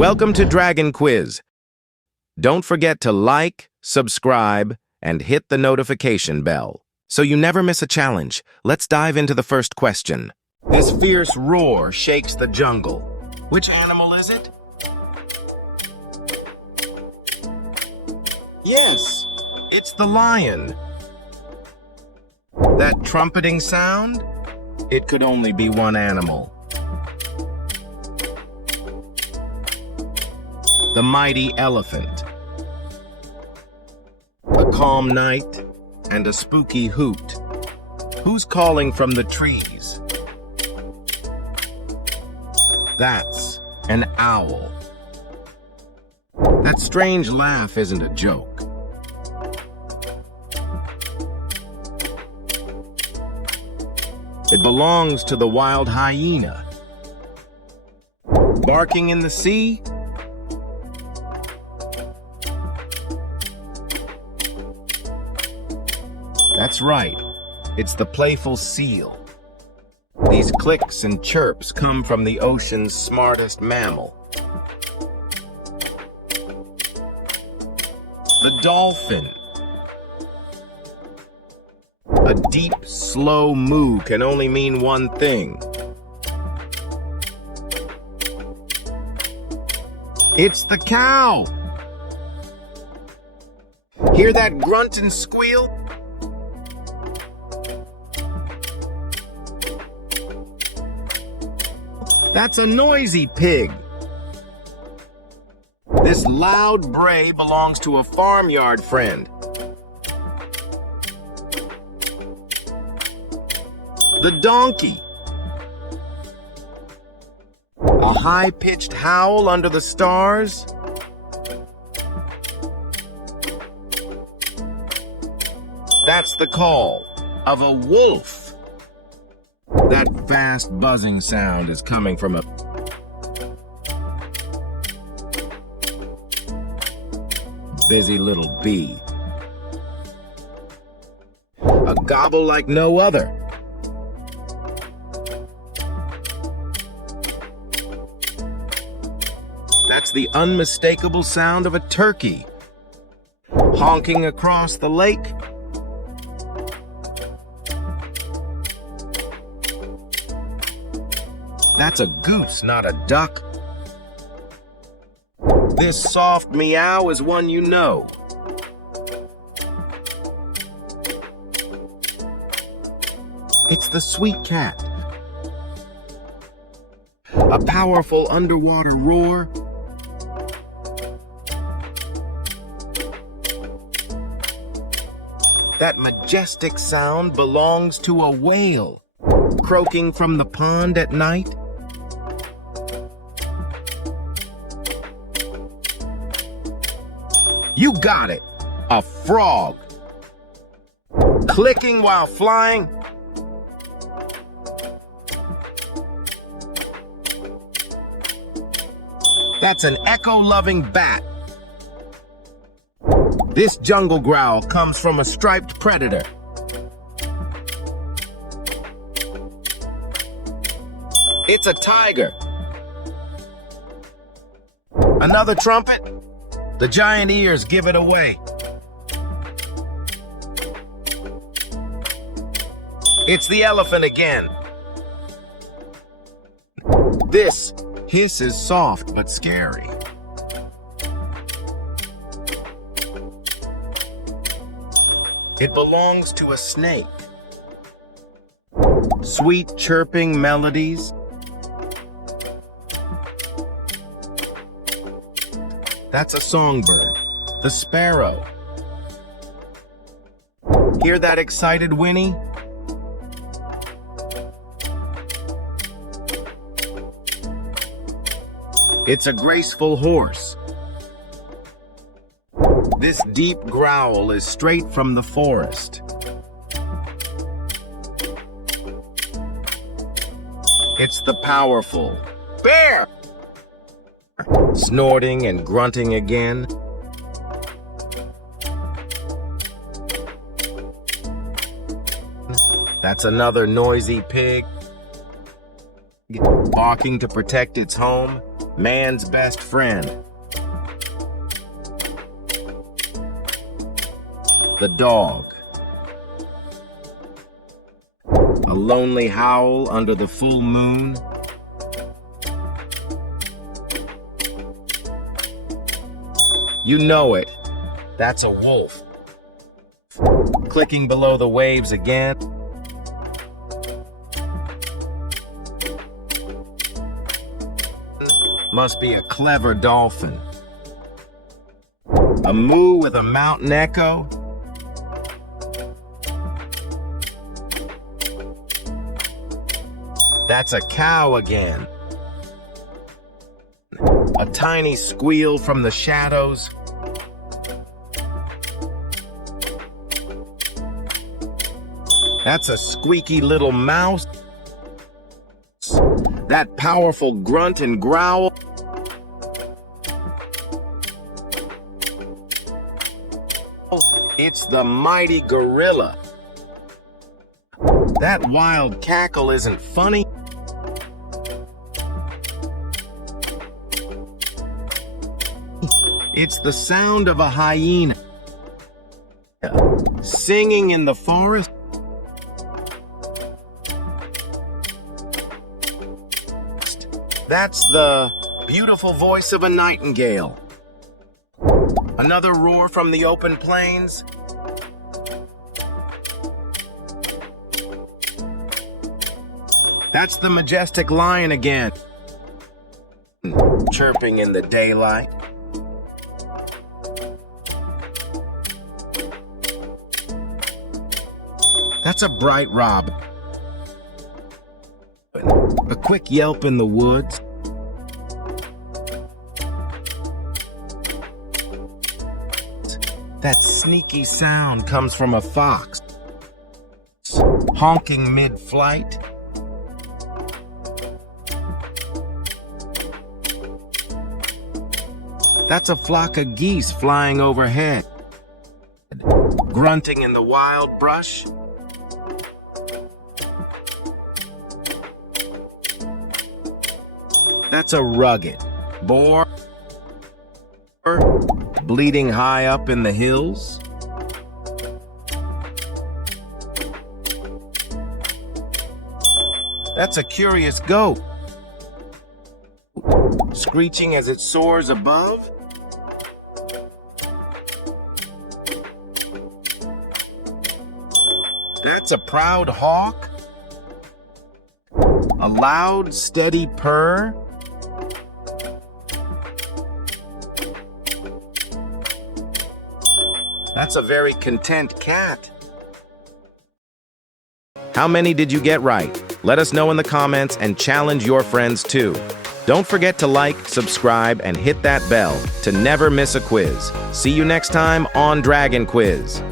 Welcome to DragonQuiz. Don't forget to like, subscribe, and hit the notification bell so you never miss a challenge. Let's dive into the first question. This fierce roar shakes the jungle. Which animal is it? Yes, it's the lion. That trumpeting sound? It could only be one animal. The mighty elephant. A calm night and a spooky hoot. Who's calling from the trees? That's an owl. That strange laugh isn't a joke. It belongs to the wild hyena. Barking in the sea? That's right, it's the playful seal. These clicks and chirps come from the ocean's smartest mammal. The dolphin. A deep, slow moo can only mean one thing. It's the cow. Hear that grunt and squeal? That's a noisy pig. This loud bray belongs to a farmyard friend. The donkey. A high-pitched howl under the stars. That's the call of a wolf. That fast buzzing sound is coming from a busy little bee. A gobble like no other. That's the unmistakable sound of a turkey. Honking across the lake. That's a goose, not a duck. This soft meow is one you know. It's the sweet cat. A powerful underwater roar. That majestic sound belongs to a whale, croaking from the pond at night. You got it, a frog. Clicking while flying. That's an echo-loving bat. This jungle growl comes from a striped predator. It's a tiger. Another trumpet? The giant ears give it away. It's the elephant again. This hiss is soft but scary. It belongs to a snake. Sweet chirping melodies. That's a songbird, the sparrow. Hear that excited whinny? It's a graceful horse. This deep growl is straight from the forest. It's the powerful bear. Snorting and grunting again. That's another noisy pig. Barking to protect its home. Man's best friend. The dog. A lonely howl under the full moon. You know it. That's a wolf. Clicking below the waves again. Must be a clever dolphin. A moo with a mountain echo. That's a cow again. A tiny squeal from the shadows. That's a squeaky little mouse. That powerful grunt and growl. It's the mighty gorilla. That wild cackle isn't funny. It's the sound of a hyena. Singing in the forest. That's the beautiful voice of a nightingale. Another roar from the open plains. That's the majestic lion again. Chirping in the daylight. That's a bright robin. A quick yelp in the woods. That sneaky sound comes from a fox. Honking mid-flight. That's a flock of geese flying overhead. Grunting in the wild brush. That's a rugged boar. Bleeding high up in the hills. That's a curious goat. Screeching as it soars above. That's a proud hawk. A loud, steady purr. That's a very content cat. How many did you get right? Let us know in the comments and challenge your friends too. Don't forget to like, subscribe, and hit that bell to never miss a quiz. See you next time on Dragon Quiz.